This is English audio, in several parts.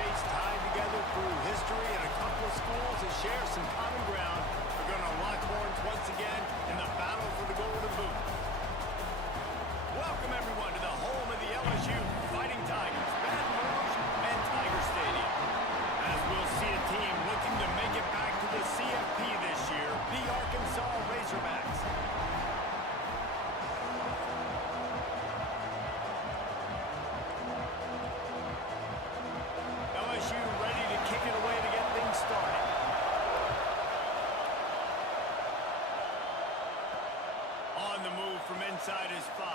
states tied together through history and a couple of schools that share some common ground are going to lock horns once again in the battle for the Golden Boot. Welcome, everyone, to the home of the LSU Fighting Tigers, Baton Rouge and Tiger Stadium. As we'll see a team looking to make it back to the CFP this year, the Arkansas Razorbacks. LSU ready to kick it away to get things started. On the move from inside his 5.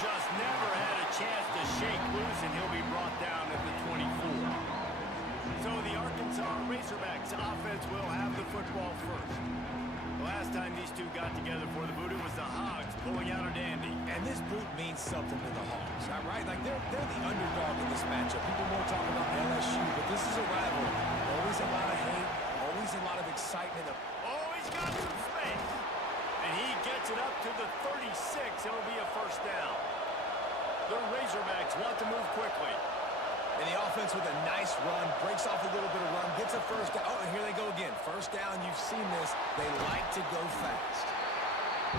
Just never had a chance to shake loose, and he'll be brought down at the 24. So the Arkansas Razorbacks offense will have the football first. The last time these two got together for the boot, it was the Hogs pulling out a dandy. And this boot means something to the Hogs, right? Like, they're the underdog in this matchup. People won't talk about LSU, but this is a rivalry. Always a lot of hate, always a lot of excitement. Oh, he's got some space. And he gets it up to the 36. It'll be a first down. The Razorbacks want to move quickly. And the offense with a nice run, breaks off a little bit of run, gets a first down. Oh, and here they go again. First down, you've seen this. They like to go fast.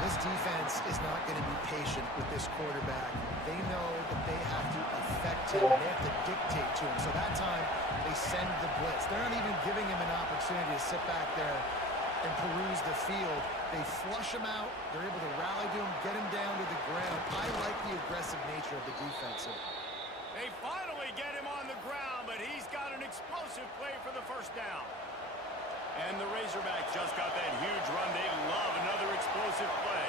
This defense is not going to be patient with this quarterback. They know that they have to affect him. They have to dictate to him. So that time, they send the blitz. They're not even giving him an opportunity to sit back there and peruse the field. They flush him out. They're able to rally to him, get him down to the ground. I like the aggressive nature of the defense here. They finally get him on the ground, but he's got an explosive play for the first down. And the Razorbacks just got that huge run. They love another explosive play.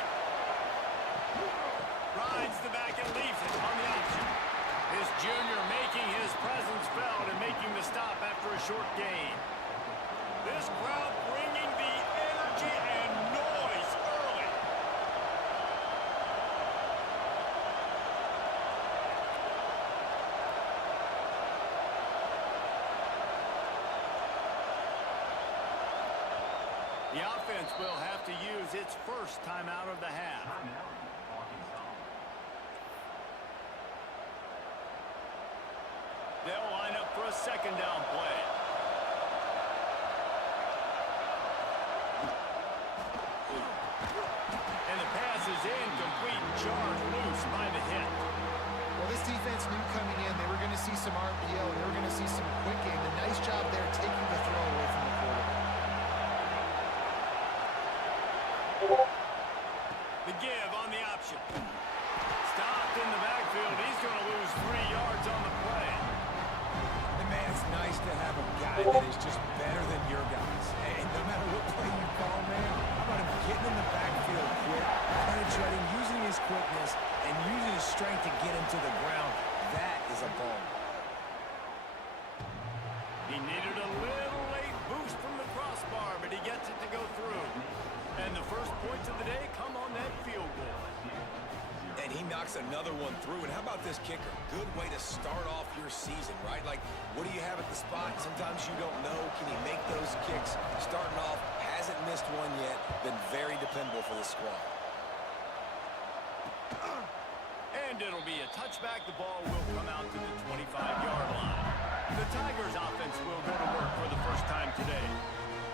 Rides the back and leaves it on the option. This junior making his presence felt and making the stop after a short gain. This crowd bringing the energy and noise early. The offense will have to use its first timeout of the half. They'll line up for a second down play. And the pass is incomplete, jarred loose by the hit. Well, this defense knew coming in they were going to see some RPO. They were going to see some quick game. A nice job there taking the throw away from the quarterback. The give on the option. Stopped in the backfield. He's going to lose 3 yards on the play. And man, it's nice to have a guy that is just better than your guys. And no matter what play you call, man, how about him getting in the backfield quick, penetrating, using his quickness, and using his strength to get him to the ground. That is a ball. He needed a little late boost from the crossbar, but he gets it to go through. And the first points of the day come on that field goal. And he knocks another one through. And how about this kicker? Good way to start off your season, right? Like, what do you have at the spot? Sometimes you don't know. Can he make those kicks? Starting off, hasn't missed one yet. Been very dependable for the squad. And it'll be a touchback. The ball will come out to the 25-yard line. The Tigers offense will go to work for the first time today.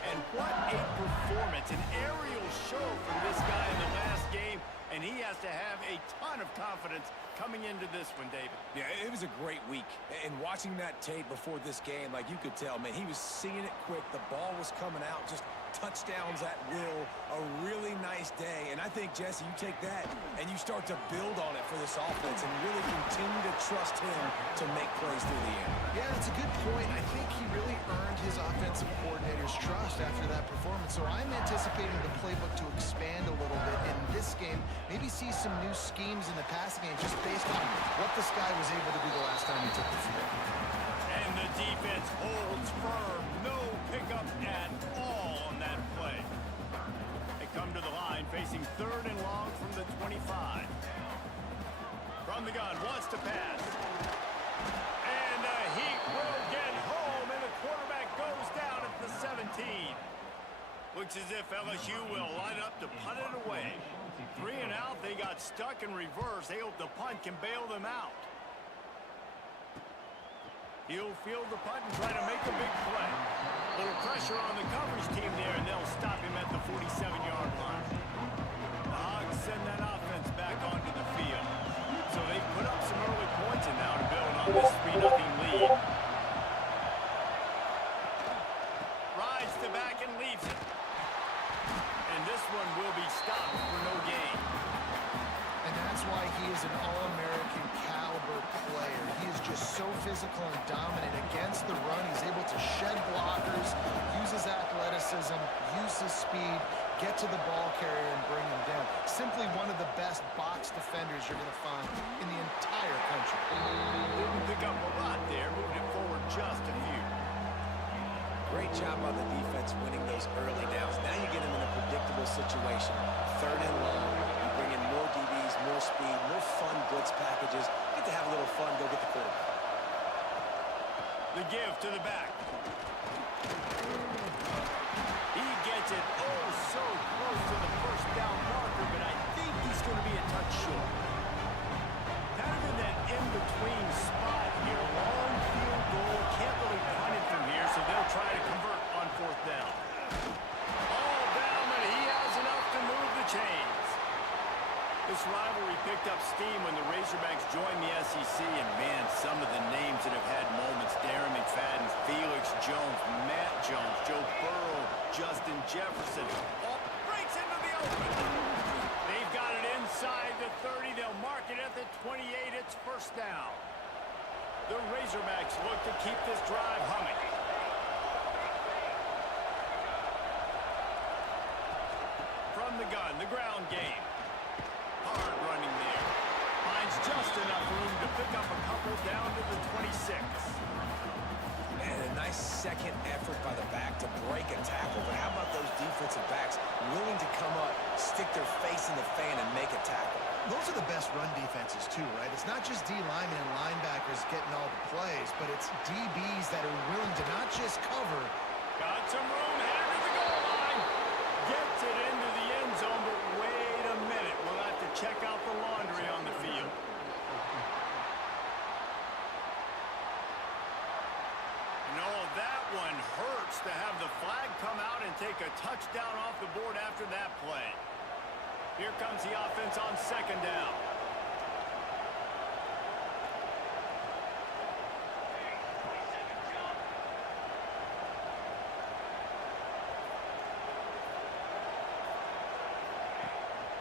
And what a performance, an aerial show from this guy in the last game, and he has to have a ton of confidence coming into this one, David. Yeah, it was a great week. And watching that tape before this game, like, you could tell, man, he was seeing it quick. The ball was coming out, just touchdowns at will. A really nice day. And I think, Jesse, you take that and you start to build on it for this offense and really continue to trust him to make plays through the air. Yeah, that's a good point. I think he really earned his offensive coordinator's trust after that performance. So I'm anticipating the playbook to expand a little bit in this game. Maybe see some new schemes in the passing game just based on what this guy was able to do the last time he took the field. And the defense holds firm. No pickup at all on that play. They come to the line facing 3rd and long from the 25. From the gun, wants to pass. And he will get home, and the quarterback goes down at the 17. Looks as if LSU will line up to punt it away. 3 and out, they got stuck in reverse. They hope the punt can bail them out. He'll field the punt and try to make a big play. Little pressure on the coverage team there, and they'll stop him at the 47-yard line. The Hogs send that offense back onto the field. So they put up some early points and now to build on this 3-0 lead. Rides to back and leaves it. And this one will be stopped for no gain. And that's why he is an All-American caliber player. He is just so physical and dominant against the run. He's able to shed blockers, use his athleticism, use his speed, get to the ball carrier and bring him down. Simply one of the best box defenders you're going to find in the entire country. Didn't pick up a lot there, moved it forward just a few. Great job by the defense winning those early downs. Now you get them in a predictable situation. 3rd and long, you bring in more DBs, more speed, more fun blitz packages. Get to have a little fun, go get the quarterback. The give to the back. He gets it so close to the first down marker, but I think he's going to be a touch short. Kind of in that in-between spot here. Long field goal. Can't really punt it from here, so they'll try to convert on 4th down. All down, but he has enough to move the chains. This rivalry picked up steam when the Razorbacks joined the SEC, and man, some of the names that have had moments: Darren McFadden, Felix Jones, Matt Jones, Joe Burrow, Justin Jefferson. All breaks into the open. They've got it inside the 30. They'll mark it at the 28. It's 1st down. The Razorbacks look to keep this drive humming. From the gun, the ground game. Hard running there. Finds just enough room to pick up a couple down to the 26. Man, a nice second effort by the back to break a tackle. But how about those defensive backs willing to come up, stick their face in the fan, and make a tackle? Those are the best run defenses too, right? It's not just D linemen and linebackers getting all the plays, but it's DBs that are willing to not just cover. Got some room, headed to the goal line. Gets it into the end zone, but wait a minute. We'll have to check out the laundry on the field. No, that one hurts to have the flag come out and take a touchdown off the board after that play. Here comes the offense on 2nd down.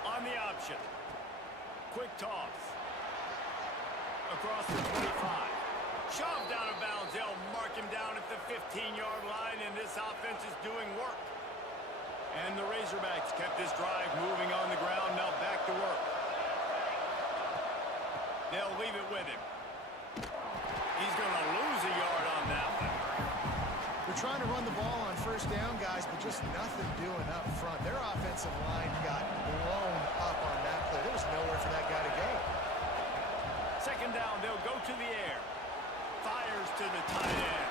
On the option. Quick toss. Across the 25. Shoved out of bounds. They'll mark him down at the 15-yard line, and this offense is doing work. And the Razorbacks kept this drive moving on the ground. Now back to work. They'll leave it with him. He's going to lose a yard on that one. They're trying to run the ball on 1st down, guys, but just nothing doing up front. Their offensive line got blown up on that play. There was nowhere for that guy to go. 2nd down, they'll go to the air. Fires to the tight end.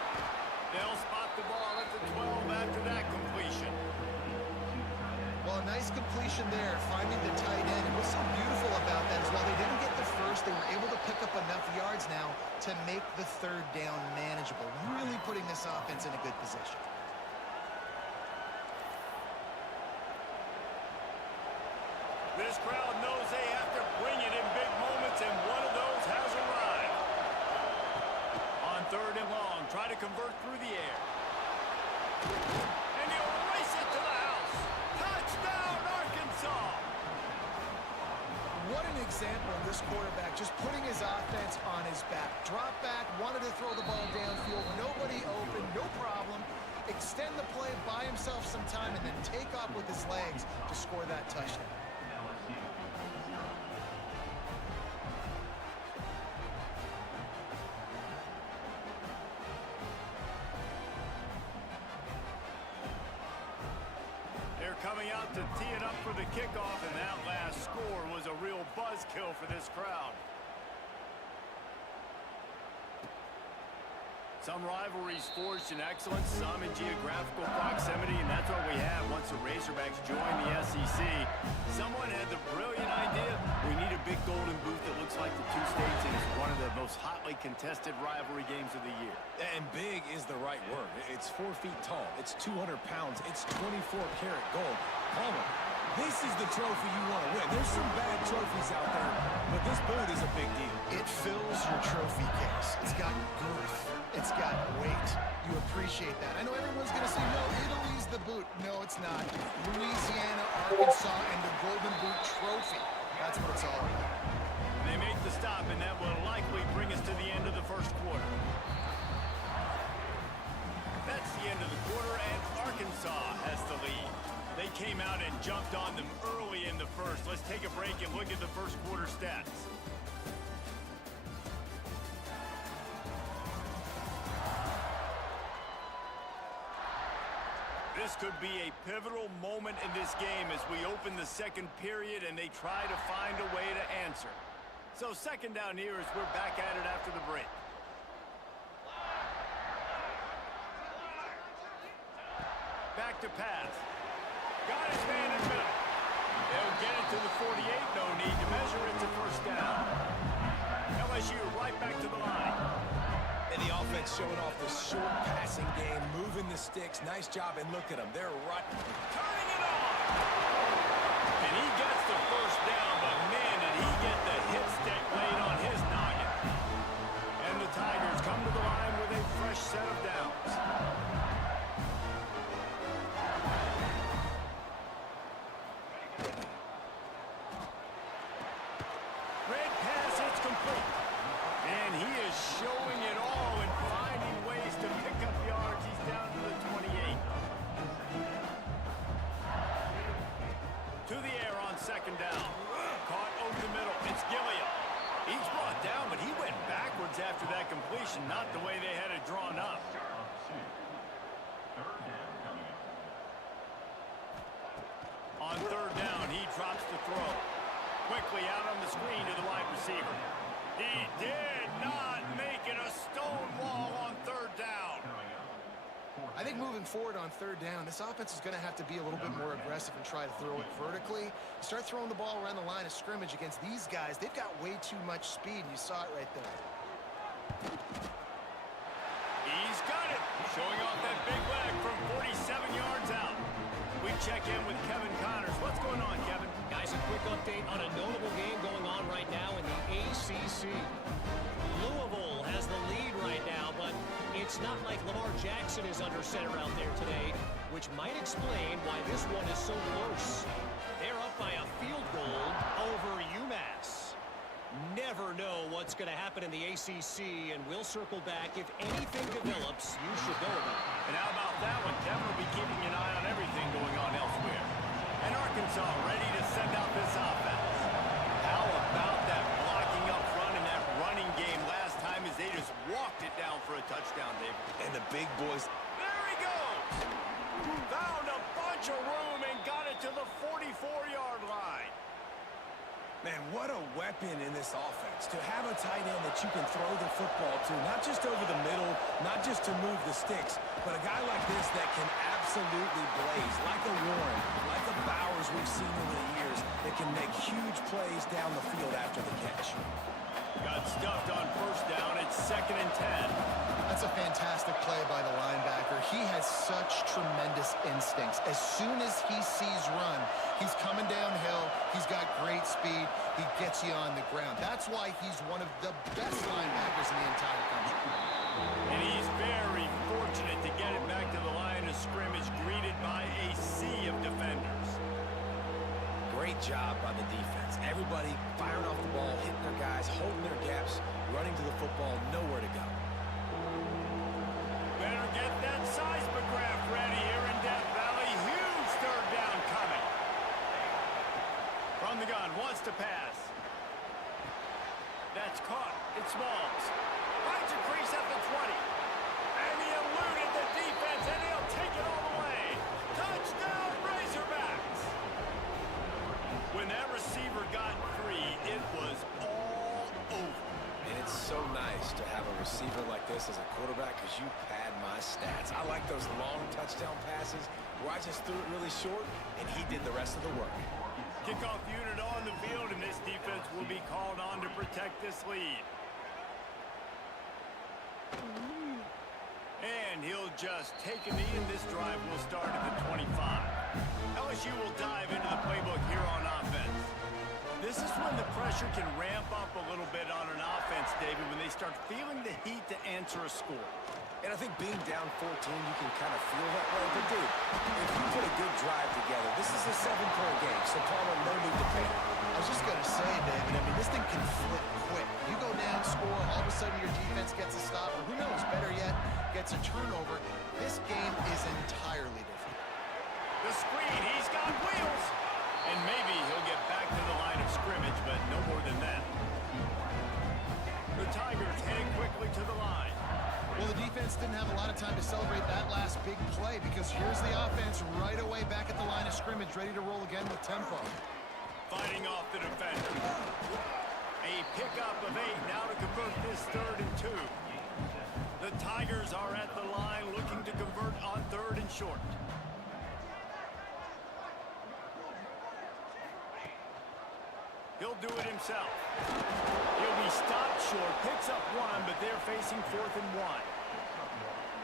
They'll spot the ball at the 12 after that completion. Well, a nice completion there, finding the tight end. And what's so beautiful about that is while they didn't get the first, they were able to pick up enough yards now to make the 3rd down manageable, really putting this offense in a good position. This crowd knows they have to bring it in big moments, and one of those has arrived. On 3rd and long, try to convert through the air. And he'll race it to the house. Touchdown, Arkansas! What an example of this quarterback, just putting his offense on his back. Drop back, wanted to throw the ball downfield, nobody open, no problem. Extend the play, buy himself some time, and then take off with his legs to score that touchdown. Coming out to tee it up for the kickoff, and that last score was a real buzzkill for this crowd. Some rivalries forged in excellence, some in geographical proximity, and that's what we have once the Razorbacks joined the SEC. Someone had the brilliant idea, we need a big golden boot that looks like the two states, and it's one of the most hotly hotly contested rivalry games of the year. And big is the right word. It's 4 feet tall. It's 200 pounds. It's 24-karat gold. Palmer, this is the trophy you want to win. There's some bad trophies out there, but this boot is a big deal. It fills your trophy case. It's got girth. It's got weight. You appreciate that. I know everyone's going to say, no, Italy's the boot. No, it's not. Louisiana, Arkansas, and the Golden Boot Trophy. That's what it's all about. They make the stop, and that will likely bring us to the end of the first quarter. That's the end of the quarter, and Arkansas has the lead. They came out and jumped on them early in the first. Let's take a break and look at the first quarter stats. This could be a pivotal moment in this game as we open the second period and they try to find a way to answer. So second down here as we're back at it after the break. Back to pass. Got his man in the middle. They'll get it to the 48. No need to measure it to first down. LSU right back to the line. And the offense showing off the short passing game, moving the sticks. Nice job, and look at them. They're right. Turning it on! And he gets the first down, but man, did he get the hit stick laid on his noggin. And the Tigers come to the line with a fresh set of downs. Red pass, it's complete. And he is showing it all and finding ways to pick up yards. He's down to the 28. To the air on second down. Caught over the middle. It's Gilliam. He's brought down, but he went backwards after that completion, not the way they had it drawn up. On third down, he drops the throw. Quickly out on the screen to the wide receiver. He did not make it a stone wall on third down. I think moving forward on third down, this offense is going to have to be a little bit more aggressive and try to throw it vertically. Start throwing the ball around the line of scrimmage against these guys. They've got way too much speed, and you saw it right there. He's got it. Showing off that big leg from 47 yards out. We check in with Kevin Connors. What's going on, Kevin? Guys, a quick update on a notable game going on right now in the ACC. Louisville has the lead right now, but it's not like Lamar Jackson is under center out there today, which might explain why this one is so close. They're up by a field goal over UMass. Never know what's going to happen in the ACC, and we'll circle back. If anything develops, you should know about it. And how about that one? Kevin will be keeping an eye on everything going on elsewhere. And Arkansas ready to send out this offense. How about that blocking up front in that running game last time as they just walked it down for a touchdown, David? And the big boys. There he goes! Found a bunch of room and got it to the 44-yard line. Man, what a weapon in this offense. To have a tight end that you can throw the football to, not just over the middle, not just to move the sticks, but a guy like this that can absolutely blaze, like a Warren, like a Bowers we've seen over the years, that can make huge plays down the field after the catch. Got stuffed on first down. It's 2nd and 10. That's a fantastic play by the linebacker. He has such tremendous instincts. As soon as he sees run, he's coming downhill. He's got great speed. He gets you on the ground. That's why he's one of the best linebackers in the entire country. And he's very fortunate to get it back to the line of scrimmage, greeted by a sea of defenders. Great job by the defense. Everybody firing off the ball, hitting their guys, holding their gaps, running to the football, nowhere to go. Better get that seismograph ready here in Death Valley. Huge third down coming. From the gun, wants to pass. That's caught. It's Smalls. Finds a crease at the 20. And he eluded the defense, and he'll take it all the way. Touchdown, Razorbacks! When that receiver got free, it was all over. And it's so nice to have a receiver like this as a quarterback because you pad my stats. I like those long touchdown passes where I just threw it really short, and he did the rest of the work. Kickoff unit on the field, and this defense will be called on to protect this lead. just take a knee, and this drive will start at the 25. LSU will dive into the playbook here on offense. This is when the pressure can ramp up a little bit on an offense, David, when they start feeling the heat to answer a score. And I think being down 14, you can kind of feel that way. But, dude, if you put a good drive together, this is a 7-point game, so Palmer, no need to panic. I was just going to say, David, I mean, this thing can flip quick. You go down, score, all of a sudden your defense gets a stop, or who knows, better yet, gets a turnover. This game is entirely different. The screen, he's got wheels. And maybe he'll get back to the line of scrimmage, but no more than that. The Tigers heading quickly to the line. Well, the defense didn't have a lot of time to celebrate that last big play because here's the offense right away back at the line of scrimmage, ready to roll again with tempo. Fighting off the defender. A pickup of 8 now to convert this 3rd and 2. The Tigers are at the line looking to convert on 3rd and short. He'll do it himself. He'll be stopped short, picks up 1, but they're facing 4th and 1.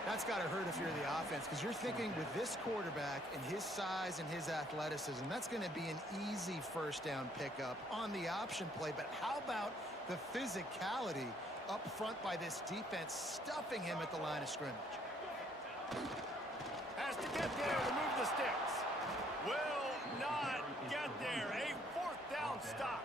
That's got to hurt if you're the offense because you're thinking with this quarterback and his size and his athleticism, that's going to be an easy first down pickup on the option play. But how about the physicality up front by this defense stuffing him at the line of scrimmage? Has to get there to move the sticks. Will not get there. A 4th down stop.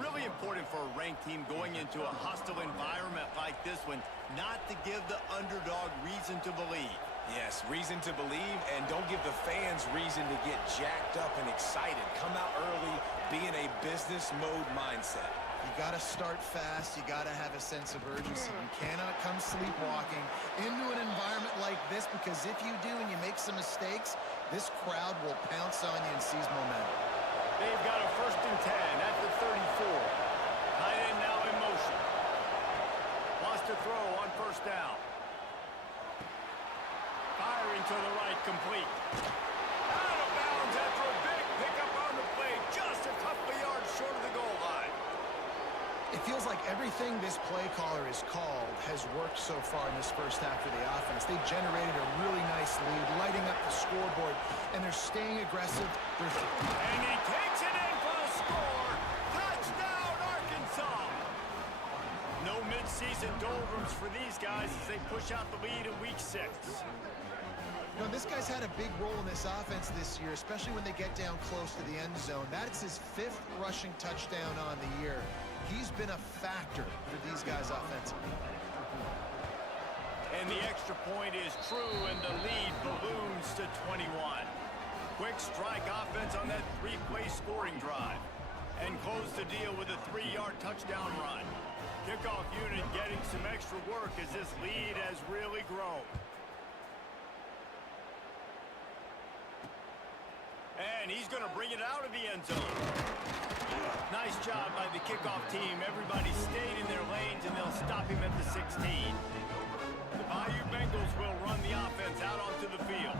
Really important for a ranked team going into a hostile environment like this one, not to give the underdog reason to believe. Yes, reason to believe, and don't give the fans reason to get jacked up and excited. Come out early, be in a business mode mindset. You got to start fast. You got to have a sense of urgency. You cannot come sleepwalking into an environment like this because if you do and you make some mistakes, this crowd will pounce on you and seize momentum. They've got a 1st and 10 at the 34. Tight end now in motion. Wants to throw on 1st down. Firing to the right, complete. Out of bounds after a big pickup on the play, just a couple of yards short of the goal line. It feels like everything this play caller has called has worked so far in this first half of the offense. They generated a really nice lead, lighting up the scoreboard, and they're staying aggressive. And he takes it in for the score. Touchdown, Arkansas. No midseason doldrums for these guys as they push out the lead in week 6. You know, this guy's had a big role in this offense this year, especially when they get down close to the end zone. That's his 5th rushing touchdown on the year. He's been a factor for these guys offensively. And the extra point is true, and the lead balloons to 21. Quick strike offense on that 3-play scoring drive. And close the deal with a 3-yard touchdown run. Kickoff unit getting some extra work as this lead has really grown. And he's going to bring it out of the end zone. Nice job by the kickoff team. Everybody stayed in their lanes, and they'll stop him at the 16. The Bayou Bengals will run the offense out onto the field.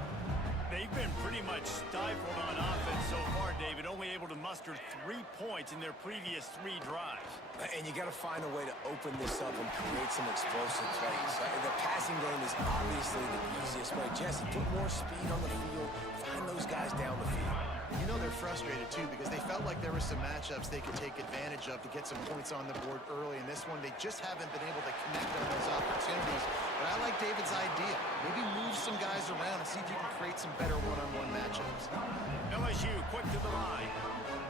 They've been pretty much stifled on offense so far, David, only able to muster 3 points in their previous 3 drives. And you got to find a way to open this up and create some explosive plays. The passing game is obviously the easiest way. Jesse, put more speed on the field. Find those guys down the field. You know they're frustrated, too, because they felt like there were some matchups they could take advantage of to get some points on the board early. In this one, they just haven't been able to connect on those opportunities. But I like David's idea. Maybe move some guys around and see if you can create some better one-on-one matchups. LSU quick to the line.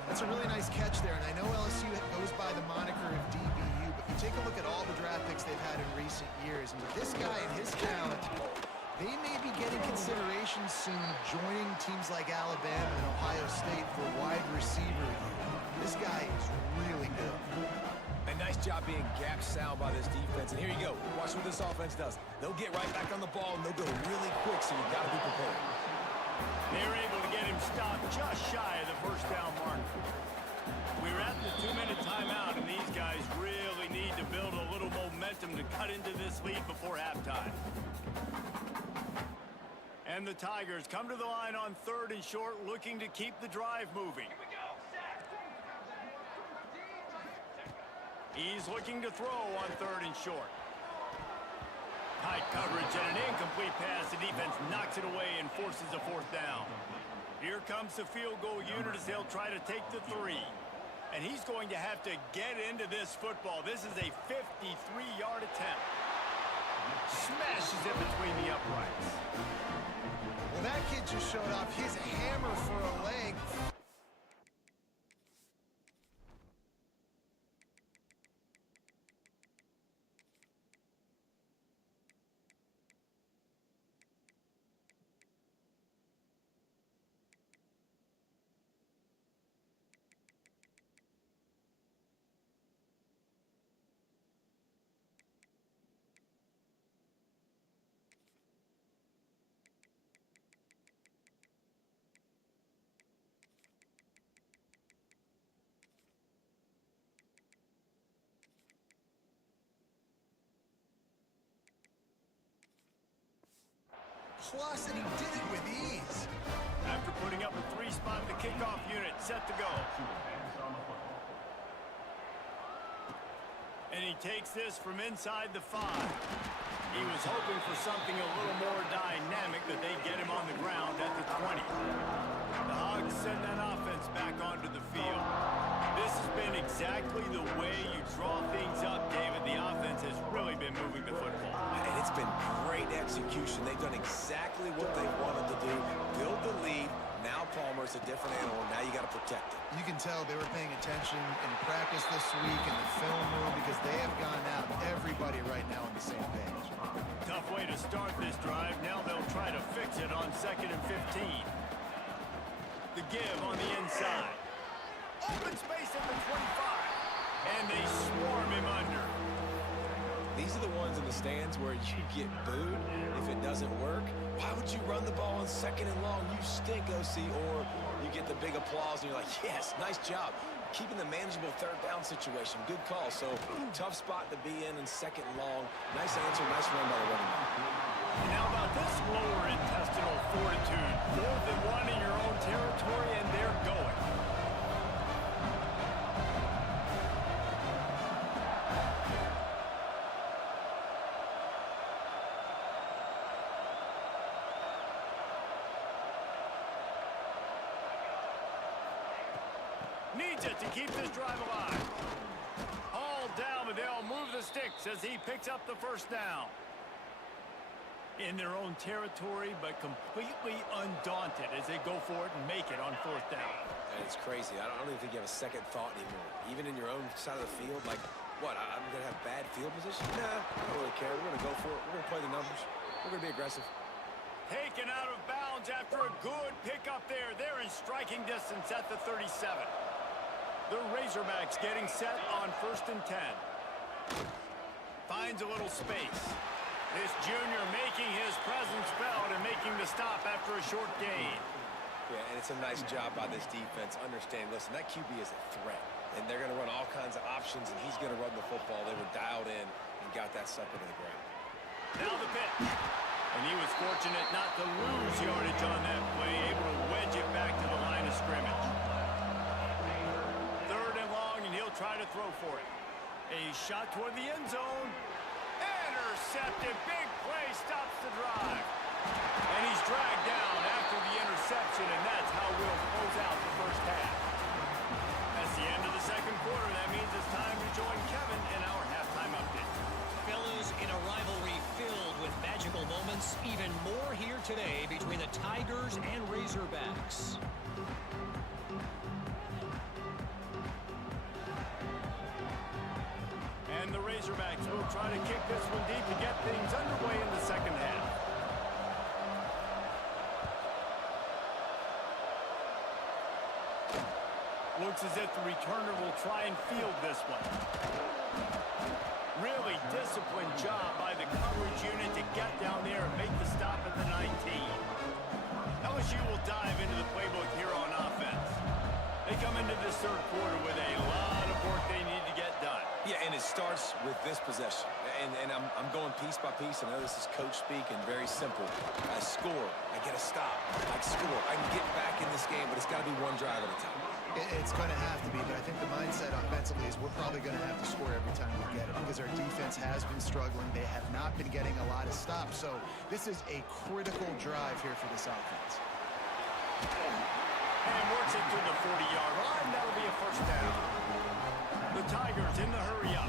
That's a really nice catch there, and I know LSU goes by the moniker of DBU, but you take a look at all the draft picks they've had in recent years, and with this guy and his talent, they may be getting consideration soon joining teams like Alabama and Ohio State for wide receiver. This guy is really good. A nice job being gap sound by this defense. And here you go. Watch what this offense does. They'll get right back on the ball, and they'll go really quick, so you've got to be prepared. They're able to get him stopped just shy of the 1st down mark. We're at the 2-minute timeout, and these guys really need to build a little momentum to cut into this lead before halftime. And the Tigers come to the line on 3rd and short, looking to keep the drive moving. He's looking to throw on 3rd and short. Tight coverage and an incomplete pass. The defense knocks it away and forces a fourth down. Here comes the field goal unit as they'll try to take the 3. And he's going to have to get into this football. This is a 53-yard attempt. Smashes it between the uprights. Well, that kid just showed off his hammer for a leg. Plus, and he did it with ease. After putting up a 3-spot, the kickoff unit set to go. And he takes this from inside the 5. He was hoping for something a little more dynamic, that they get him on the ground at the 20. The Hogs send that offense back onto the field. This has been exactly the way you draw things up, David. The offense has really been moving the football. And it's been great execution. They've done exactly what they wanted to do. Build the lead. Now Palmer's a different animal. Now you got to protect it. You can tell they were paying attention in practice this week in the film room because they have gone out, everybody right now on the same page. Tough way to start this drive. Now they'll try to fix it on 2nd and 15. The give on the inside. Open space at the 25. And they swarm him under. These are the ones in the stands where you get booed if it doesn't work. Why would you run the ball on 2nd and long? You stink, OC. Or you get the big applause and you're like, yes, nice job. Keeping the manageable 3rd down situation. Good call. So, tough spot to be in 2nd and long. Nice answer, nice run by the running back. Now about this lower intestinal fortitude. 4th and 1 in your own territory, and they're going. Needs it to keep this drive alive. All down, but they'll move the sticks as he picks up the 1st down. In their own territory, but completely undaunted as they go for it and make it on 4th down. And it's crazy. I don't even think you have a second thought anymore. Even in your own side of the field, like, what, I'm going to have bad field position? Nah, I don't really care. We're going to go for it. We're going to play the numbers. We're going to be aggressive. Taken out of bounds after a good pickup there. They're in striking distance at the 37. The Razorbacks getting set on 1st and 10. Finds a little space. This junior making his presence felt and making the stop after a short gain. Yeah, and it's a nice job by this defense. Understand, listen, that QB is a threat. And they're going to run all kinds of options, and he's going to run the football. They were dialed in and got that sucker to the ground. Now the pitch. And he was fortunate not to lose yardage on that play, able to wedge it back to the line of scrimmage. 3rd and long, and he'll try to throw for it. A shot toward the end zone. Intercepted. Big play stops the drive. And he's dragged down after the interception, and that's how we'll close out the 1st half. That's the end of the 2nd quarter. That means it's time to join Kevin in our halftime update. Fellas, in a rivalry filled with magical moments, even more here today between the Tigers and Razorbacks. And the Razorbacks will try to kick this one deep to get things underway in the 2nd half. Looks as if the returner will try and field this one. Really disciplined job by the coverage unit to get down there and make the stop at the 19. LSU will dive into the playbook here on offense. They come into this 3rd quarter with a lot of work they need to get done. Yeah, and it starts with this possession. And I'm going piece by piece. I know this is coach speak and very simple. I score. I get a stop. I score. I can get back in this game, but it's got to be one drive at a time. It's going to have to be, but I think the mindset offensively is we're probably going to have to score every time we get it because our defense has been struggling. They have not been getting a lot of stops, so this is a critical drive here for this offense. And works it to the 40-yard line. That'll be a first down. The Tigers in the hurry up.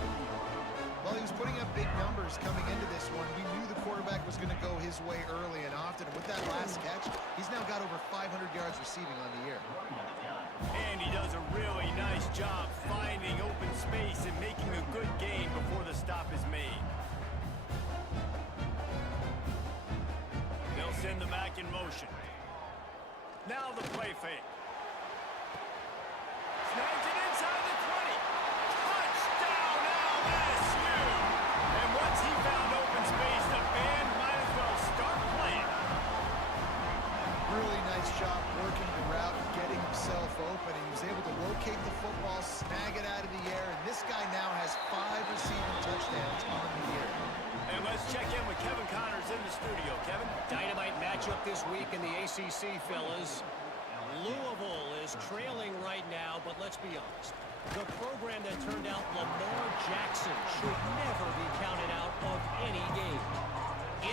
Well, he was putting up big numbers coming into this one. We knew the quarterback was going to go his way early and often. And with that last catch, he's now got over 500 yards receiving on the year. And he does a really nice job finding open space and making a good gain before the stop is made. They'll send the back in motion. Now the play fake. Snags it inside the 20. Touchdown LSU! And once he found open space, the band might as well start playing. Really nice job working the route, getting himself open. He was able to locate the football, snag it out of the air, and this guy now has 5 receiving touchdowns on the year. And let's check in with Kevin Connors in the studio. Kevin? Dynamite matchup this week in the ACC, fellas. Louisville is trailing right now, but let's be honest. The program that turned out Lamar Jackson should never be counted out of any game.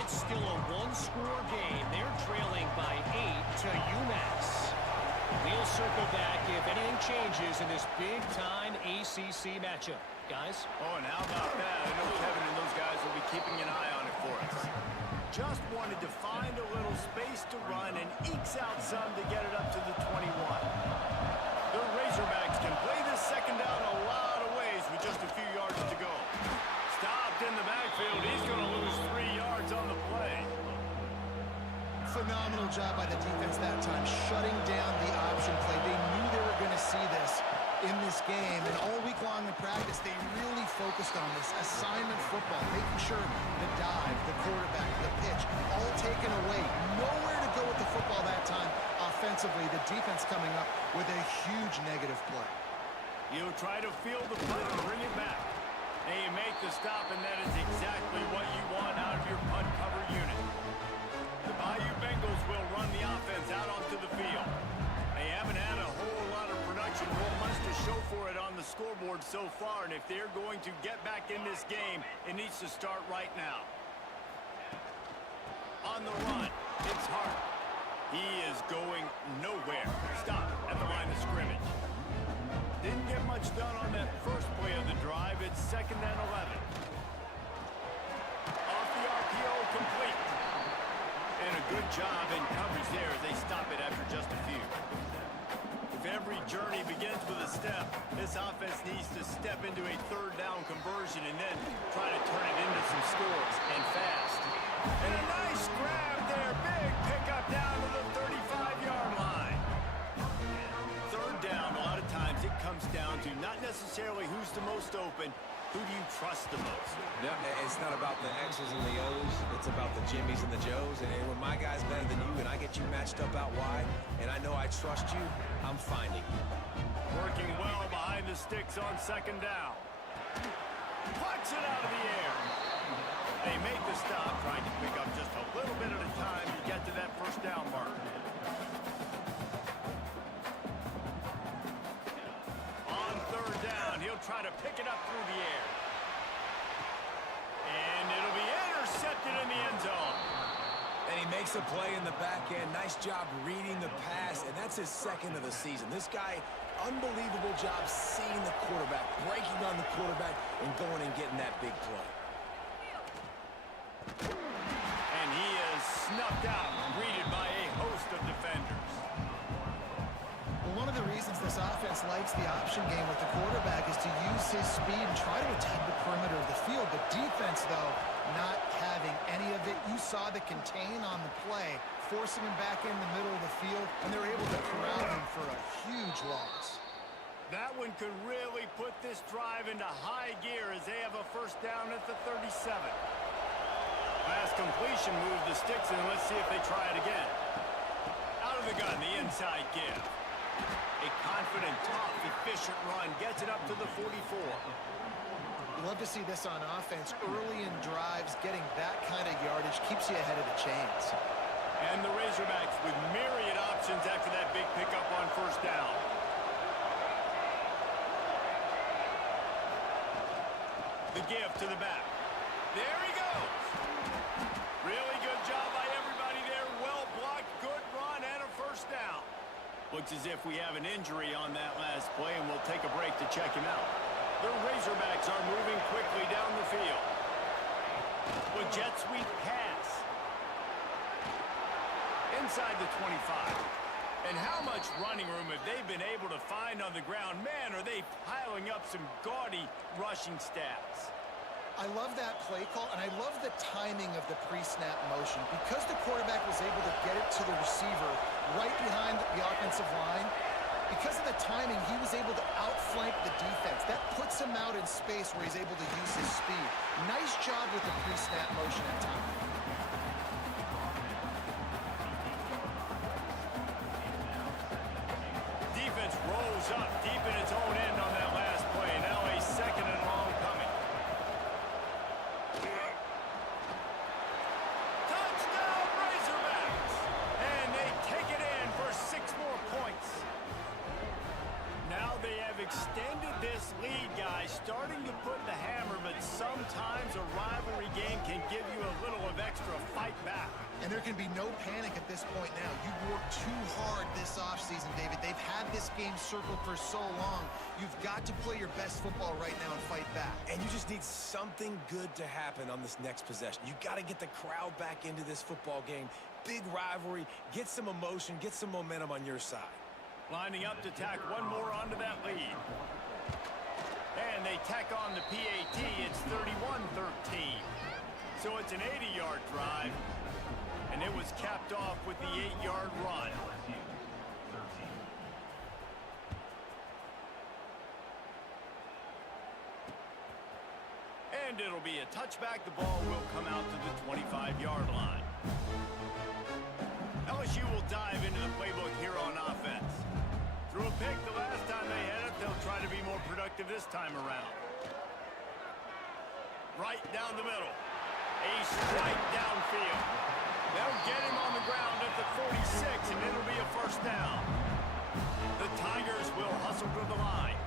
It's still a one-score game. They're trailing by 8 to UMass. We'll circle back if anything changes in this big-time ACC matchup. Guys? Oh, and how about that? I know Kevin and those guys will be keeping an eye on it for us. Just wanted to find a little space to run and ekes out some to get it up to the 21. The Razorbacks can play this second down a lot of ways with just a few yards to go. Stopped in the backfield. He's going to lose 3 yards on the play. Phenomenal job by the defense that time, shutting down the option play. They knew they were going to see this in this game, and all week long in practice, they really focused on this assignment football, making sure the dive, the quarterback, the pitch, all taken away. Nowhere to go with the football that time. Offensively, the defense coming up with a huge negative play. You'll try to field the punt and bring it back. And you make the stop, and that is exactly what you want out of your punt cover unit. The Bayou Bengals will run the offense out onto the field. They haven't had a whole lot of production, nor much to show for it on the scoreboard so far, and if they're going to get back in this game, it needs to start right now. On the run, it's Hart. He is going nowhere. Stop at the line of scrimmage. Didn't get much done on that first play of the drive. It's 2nd and 11. Off the RPO, complete. And a good job in coverage there as they stop it after just a few. If every journey begins with a step, this offense needs to step into a 3rd down conversion and then try to turn it into some scores, and fast. And a nice grab there. Big pickup down to the 35-yard line. 3rd down, a lot of times it comes down to not necessarily who's the most open, who do you trust the most? No, it's not about the X's and the O's. It's about the Jimmys and the Joes. And when my guy's better than you and I get you matched up out wide, and I know I trust you, I'm finding you. Working well behind the sticks on 2nd down. Plucks it out of the air. They make the stop, trying to pick up just a little bit at a time to get to that 1st down mark. On 3rd down, he'll try to pick it up through the air. And it'll be intercepted in the end zone. And he makes a play in the back end. Nice job reading the pass, and that's his 2nd of the season. This guy, unbelievable job seeing the quarterback, breaking on the quarterback, and going and getting that big play. And he is snuffed out, greeted by a host of defenders. Well, one of the reasons this offense likes the option game with the quarterback is to use his speed and try to attack the perimeter of the field. The defense, though, not having any of it. You saw the contain on the play, forcing him back in the middle of the field, and they're able to corral him for a huge loss. That one could really put this drive into high gear as they have a 1st down at the 37. Last completion moved the sticks, and let's see if they try it again. Out of the gun, the inside give. A confident, tough, efficient run gets it up to the 44. You love to see this on offense. Early in drives, getting that kind of yardage keeps you ahead of the chains. And the Razorbacks with myriad options after that big pickup on 1st down. The give to the back. There he goes. Really good job by everybody there. Well blocked, good run, and a first down. Looks as if we have an injury on that last play, and we'll take a break to check him out. The Razorbacks are moving quickly down the field. With jet sweep pass. Inside the 25. And how much running room have they been able to find on the ground? Man, are they piling up some gaudy rushing stats. I love that play call, and I love the timing of the pre-snap motion. Because the quarterback was able to get it to the receiver right behind the offensive line, because of the timing, he was able to outflank the defense. That puts him out in space where he's able to use his speed. Nice job with the pre-snap motion at time. Defense rolls up deep in its own end on that last play. Now a second and long coming. Touchdown Razorbacks! And they take it in for 6 more points. Now they have extended this lead, guys, starting to put the hammer, but sometimes a rivalry game can give you a little of extra fight back. And there can be no panic at this point now. You worked too hard this offseason, David. They've had this game circled for so long. You've got to play your best football right now and fight back. And you just need something good to happen on this next possession. You got to get the crowd back into this football game. Big rivalry. Get some emotion. Get some momentum on your side. Lining up to tack one more onto that lead. And they tack on the PAT. It's 31-13. So it's an 80-yard drive. And it was capped off with the 8-yard run. And it'll be a touchback. The ball will come out to the 25-yard line. LSU will dive into the playbook here on offense. Threw a pick the last time they had it. They'll try to be more productive this time around. Right down the middle. A strike downfield. They'll get him on the ground at the 46, and it'll be a first down. The Tigers will hustle to the line.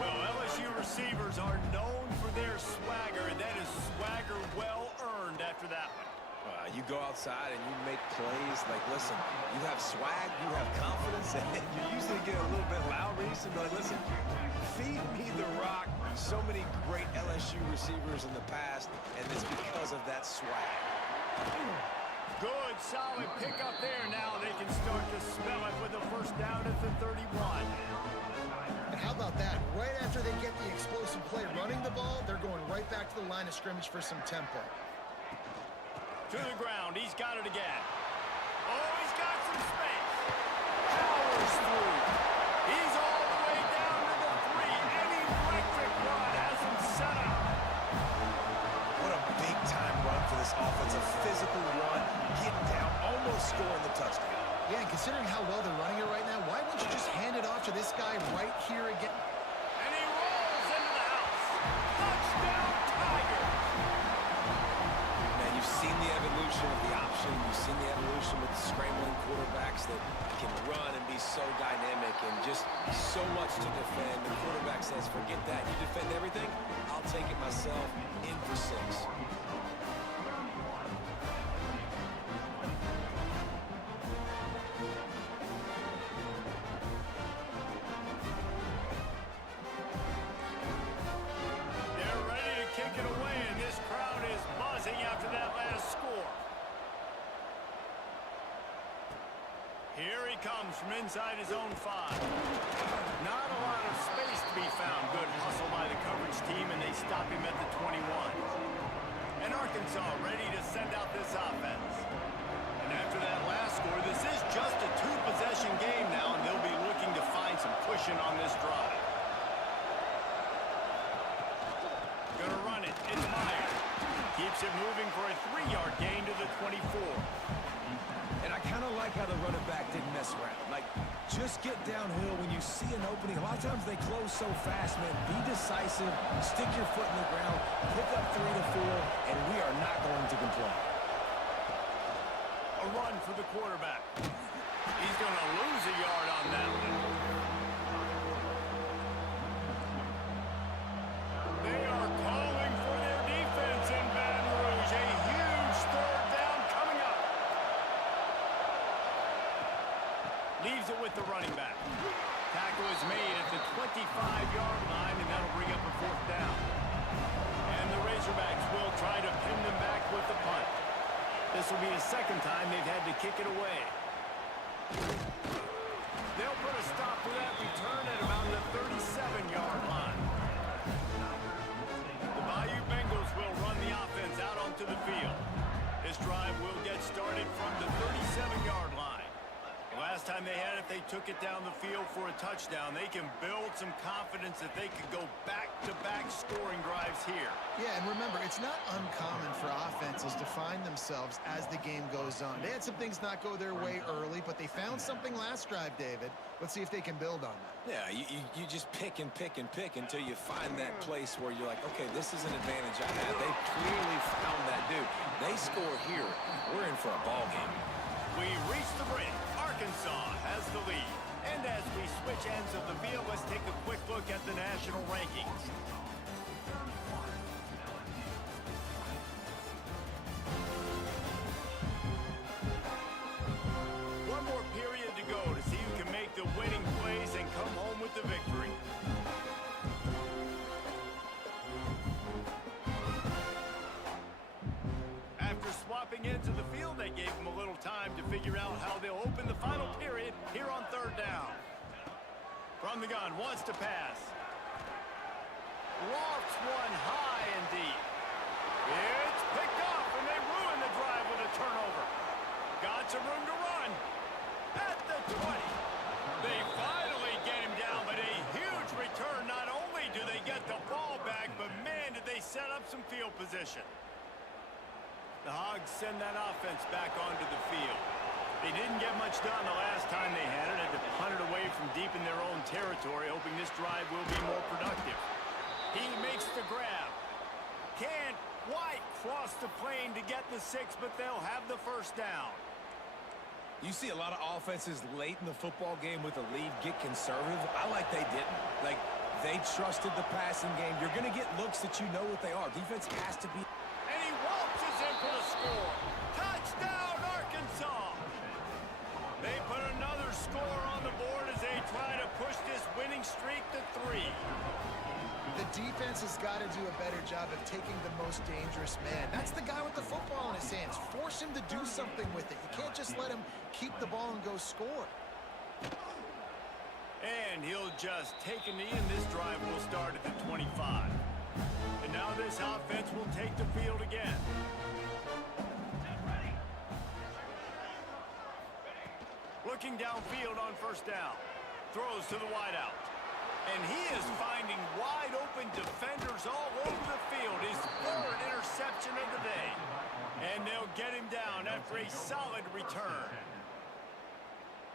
Well, LSU receivers are known for their swagger, and that is swagger well earned after that one. You go outside and you make plays. Like, listen, you have swag, you have confidence, and you usually get a little bit loud recently. Like, listen, feed me the rock. So many great LSU receivers in the past, and it's because of that swag. Good, solid pickup there. Now they can start to smell it with a first down at the 31. And how about that? Right after they get the explosive play running the ball, they're going right back to the line of scrimmage for some tempo. To the ground. He's got it again. Oh, he's got some space. Powers through. He's all the way down to the 3. An electric run has him set up. What a big-time run for this offense. A physical run, getting down, almost scoring the touchdown. Yeah, and considering how well they're running it right now, why wouldn't you just hand it off to this guy right here again? And he rolls into the house. Touchdown, Tigers. Man, you've seen the evolution of the option. You've seen the evolution with the scrambling quarterbacks that can run and be so dynamic and just so much to defend. The quarterback says, forget that. You defend everything, I'll take it myself. In for 6. Here he comes from inside his own 5. Not a lot of space to be found. Good hustle by the coverage team, and they stop him at the 21. And Arkansas ready to send out this offense. And after that last score, this is just a 2-possession game now, and they'll be looking to find some cushion on this drive. Gonna run it. It's Meyer. Keeps it moving for a 3-yard gain to the 24. And I kind of like how the running back didn't mess around. Like, just get downhill when you see an opening. A lot of times they close so fast, man. Be decisive, stick your foot in the ground, pick up 3 to 4, and we are not going to complain. A run for the quarterback. He's going to lose a yard on that one. They are calling at the running back. Tackle is made at the 25-yard line, and that'll bring up a 4th down. And the Razorbacks will try to pin them back with the punt. This will be the 2nd time they've had to kick it away. They'll put a stop to that return at about the 37-yard line. The Bayou Bengals will run the offense out onto the field. This drive will get started from the 37-yard line. Last time they had it, they took it down the field for a touchdown. They can build some confidence that they could go back-to-back scoring drives here. Yeah, and remember, it's not uncommon for offenses to find themselves as the game goes on. They had some things not go their way early, but they found something last drive, David. Let's see if they can build on that. Yeah, you just pick and pick and pick until you find that place where you're like, okay, this is an advantage I have. They clearly found that dude. They score here. We're in for a ball game. We reach the break. Arkansas has the lead. And as we switch ends of the field, let's take a quick look at the national rankings. One more period to go to see who can make the winning plays and come home with the victory. After swapping into the field, they gave them a little time to figure out how they'll open the final period here on 3rd down. From the gun, wants to pass. Lofts one high and deep. It's picked up, and they ruin the drive with a turnover. Got some room to run. At the 20. They finally get him down, but a huge return. Not only do they get the ball back, but man, did they set up some field position. The Hogs send that offense back onto the field. They didn't get much done the last time they had it. Had to punt it away from deep in their own territory, hoping this drive will be more productive. He makes the grab. Can't quite cross the plane to get the 6, but they'll have the 1st down. You see a lot of offenses late in the football game with a lead get conservative. I like they didn't. Like, they trusted the passing game. You're going to get looks that you know what they are. Defense has to be. And he waltzes in for the score. Touchdown, Arkansas! They put another score on the board as they try to push this winning streak to 3. The defense has got to do a better job of taking the most dangerous man. That's the guy with the football in his hands. Force him to do something with it. You can't just let him keep the ball and go score. And he'll just take a knee, and this drive will start at the 25. And now this offense will take the field again. Looking downfield on 1st down. Throws to the wideout. And he is finding wide-open defenders all over the field. His 3rd interception of the day. And they'll get him down after a solid return.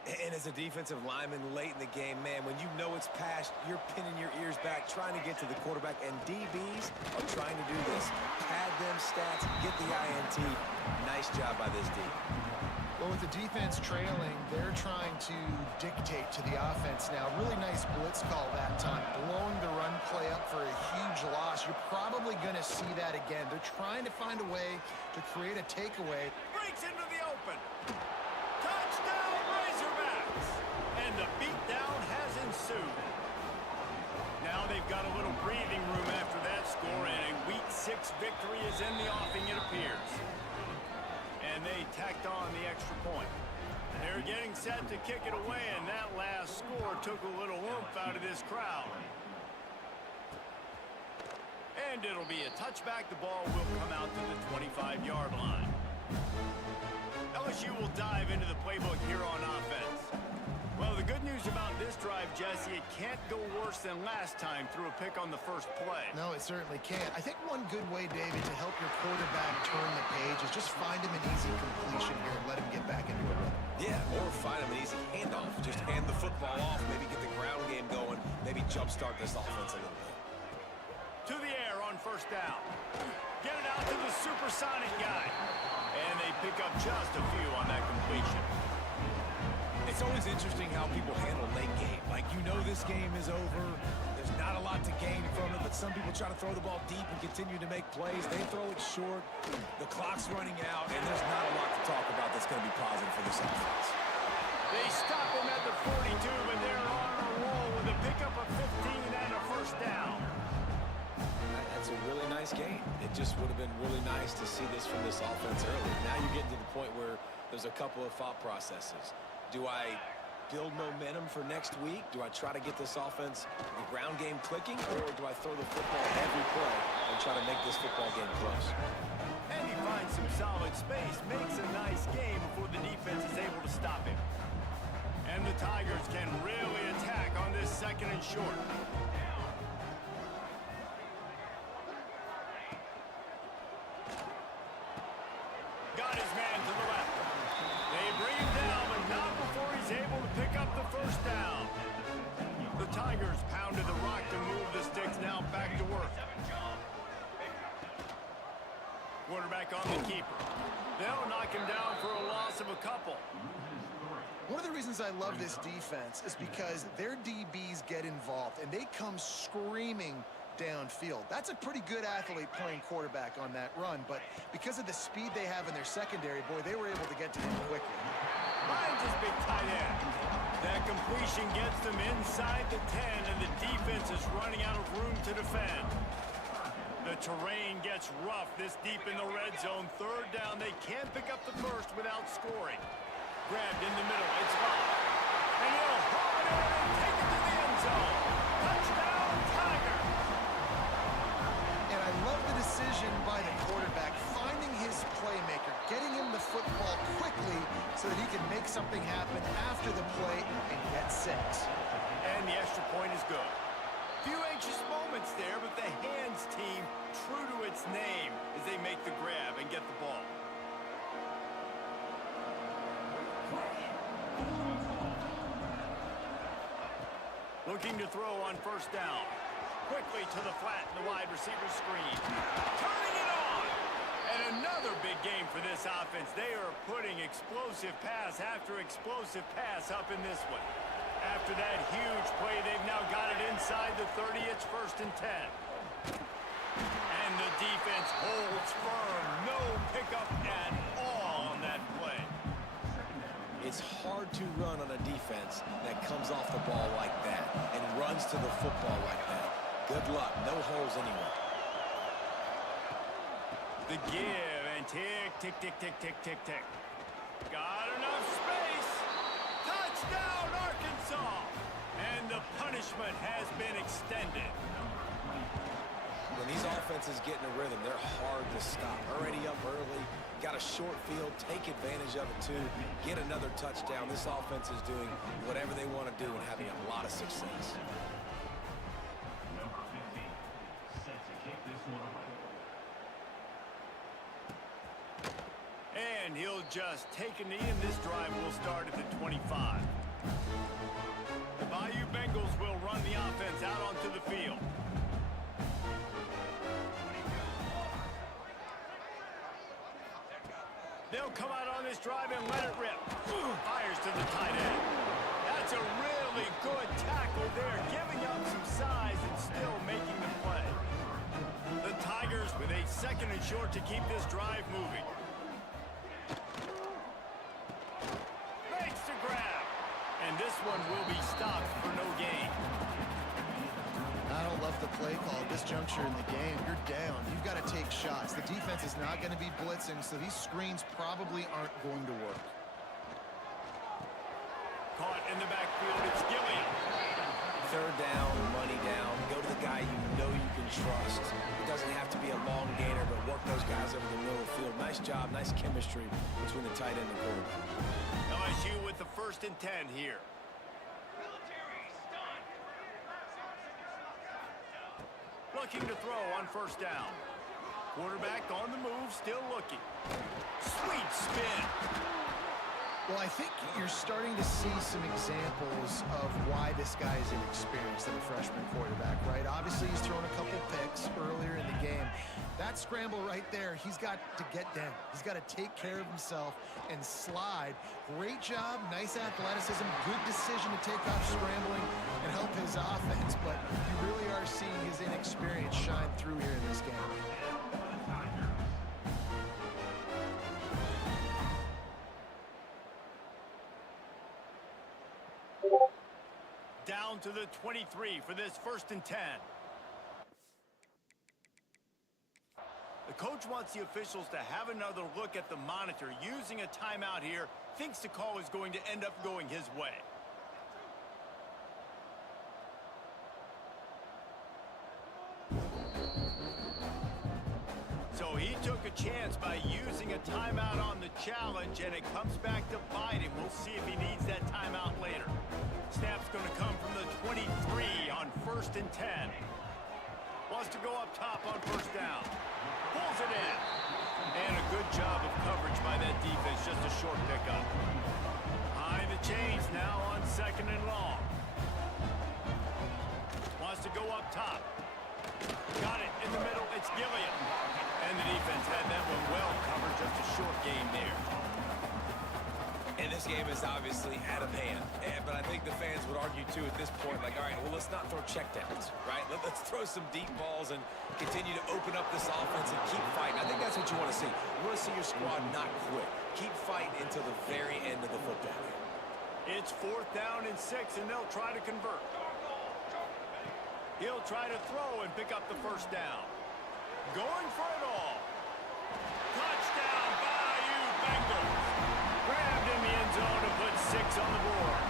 And as a defensive lineman late in the game, man, when you know it's past, you're pinning your ears back, trying to get to the quarterback. And DBs are trying to do this. Pad them stats, get the INT. Nice job by this D. Well, with the defense trailing, they're trying to dictate to the offense now. Really nice blitz call that time. Blowing the run play up for a huge loss. You're probably going to see that again. They're trying to find a way to create a takeaway. Breaks into the open. Touchdown, Razorbacks! And the beatdown has ensued. Now they've got a little breathing room after that score, and a Week 6 victory is in the offing, it appears. And they tacked on the extra point. They're getting set to kick it away, and that last score took a little oomph out of this crowd. And it'll be a touchback. The ball will come out to the 25-yard line. LSU will dive into the playbook here on offense. Well, the good news about this drive, Jesse, it can't go worse than last time through a pick on the 1st play. No, it certainly can't. I think one good way, David, to help your quarterback turn the page is just find him an easy completion here and let him get back into a rhythm. Yeah, or find him an easy handoff. Just hand the football off, maybe get the ground game going, maybe jumpstart this offense a little bit. To the air on 1st down. Get it out to the supersonic guy. And they pick up just a few on that completion. It's always interesting how people handle late game. Like, you know this game is over. There's not a lot to gain from it, but some people try to throw the ball deep and continue to make plays. They throw it short. The clock's running out, and there's not a lot to talk about that's going to be positive for this offense. They stop him at the 42, but they're on a roll with a pickup of 15 and a first down. That's a really nice game. It just would have been really nice to see this from this offense earlier. Now you're getting to the point where there's a couple of thought processes. Do I build momentum for next week? Do I try to get this offense, the ground game clicking, or do I throw the football every play and try to make this football game close? And he finds some solid space, makes a nice game before the defense is able to stop him. And the Tigers can really attack on this second and short. Got his man to the left. They bring him down, but not before he's able to pick up the first down. The Tigers pounded the rock to move the sticks, now back to work. Quarterback on the keeper. They'll knock him down for a loss of a couple. One of the reasons I love this defense is because their DBs get involved, and they come screaming downfield. That's a pretty good athlete playing quarterback on that run, but because of the speed they have in their secondary, boy, they were able to get to him quickly. Finds his big tight end. That completion gets them inside the 10, and the defense is running out of room to defend. The terrain gets rough this deep in the red zone. Third down, they can't pick up the first without scoring. Grabbed in the middle, it's gone. And he'll haul it in and take it to the end zone. Touchdown, Tigers! And I love the decision by the quarterback, finding his playmaker, getting him the football quickly so that he can make something happen after the play and get 6. And the extra point is good. Few anxious moments there, but the hands team true to its name as they make the grab and get the ball. Looking to throw on first down. Quickly to the flat in the wide receiver screen. Turning it on! And another big game for this offense. They are putting explosive pass after explosive pass up in this one. After that huge play, they've now got it inside the 30. It's 1st and 10. And the defense holds firm. No pickup at all on that play. It's hard to run on a defense that comes off the ball like that and runs to the football like that. Good luck. No holes anywhere. The give and tick, tick, tick, tick, tick, tick, tick. Got enough space. Touchdown, Arkansas. And the punishment has been extended. When these offenses get in a rhythm, they're hard to stop. Already up early, got a short field, take advantage of it too, get another touchdown. This offense is doing whatever they want to do and having a lot of success. And he'll just take a knee, and this drive will start at the 25. The Bayou Bengals will run the offense out onto the field. They'll come out on this drive and let it rip. Fires to the tight end. That's a really good tackle there, giving up some size and still making the play. The Tigers with a 2nd and short to keep this drive moving. Makes the grab. And this one will be stopped for no gain. I don't love the play call at this juncture in the game. You're down. You've got to take shots. The defense is not going to be blitzing, so these screens probably aren't going to work. Caught in the backfield, it's Gilliam. 3rd down, money down. Go to the guy you know you can trust. It doesn't have to be a long gainer, but work those guys over the middle of the field. Nice job, nice chemistry between the tight end and the quarterback. LSU with the 1st and 10 here. Looking to throw on first down. Quarterback on the move, still looking. Sweet spin. Well, I think you're starting to see some examples of why this guy is inexperienced as a freshman quarterback, right? Obviously, he's thrown a couple picks earlier in the game. That scramble right there, he's got to get down. He's got to take care of himself and slide. Great job, nice athleticism, good decision to take off scrambling and help his offense, but you really are seeing his inexperience shine through here in this game. down to the 23 for this 1st and 10. The coach wants the officials to have another look at the monitor. Using a timeout here, thinks the call is going to end up going his way. So he took a chance by using a timeout on the challenge, and it comes back to bite him. We'll see if he needs that timeout later. Snap's going to come from the 23 on 1st and 10. Wants to go up top on 1st down. Pulls it in. And a good job of coverage by that defense. Just a short pickup. Behind the chains now on 2nd and long. Wants to go up top. Got it in the middle. It's Gilliam. And the defense had that one well covered. Just a short game there. And this game is obviously out of hand. But I think the fans would argue, too, at this point, like, all right, well, let's not throw checkdowns, right? Let's throw some deep balls and continue to open up this offense and keep fighting. I think that's what you want to see. You want to see your squad not quit. Keep fighting until the very end of the football game. It's 4th down and 6, and they'll try to convert. He'll try to throw and pick up the 1st down. Going for it all. Touchdown, Bayou Bengals. Grabbed in the end zone to put 6 on the board.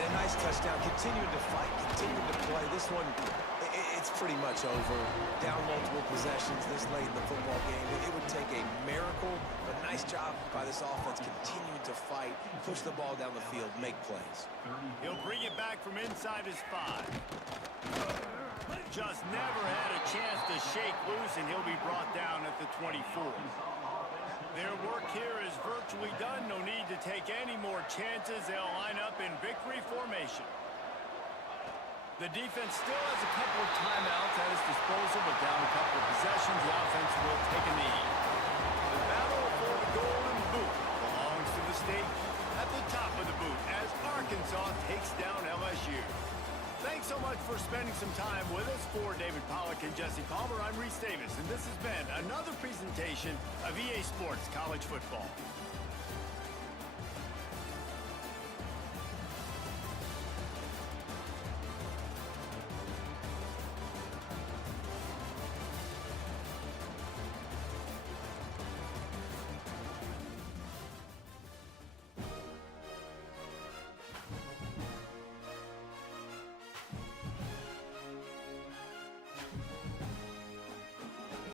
And a nice touchdown. Continuing to fight, continuing to play. This one, it's pretty much over. Down multiple possessions this late in the football game. It would take a miracle, but nice job by this offense continuing to fight, push the ball down the field, make plays. He'll bring it back from inside his 5. Just never had a chance to shake loose, and he'll be brought down at the 24. Their work here is virtually done. No need to take any more chances. They'll line up in victory formation. The defense still has a couple of timeouts at its disposal, but down a couple of possessions, the offense will take a knee. The battle for the golden boot belongs to the state at the top of the boot as Arkansas takes down LSU. Thanks so much for spending some time with us. For David Pollack and Jesse Palmer, I'm Reese Davis, and this has been another presentation of EA Sports College Football.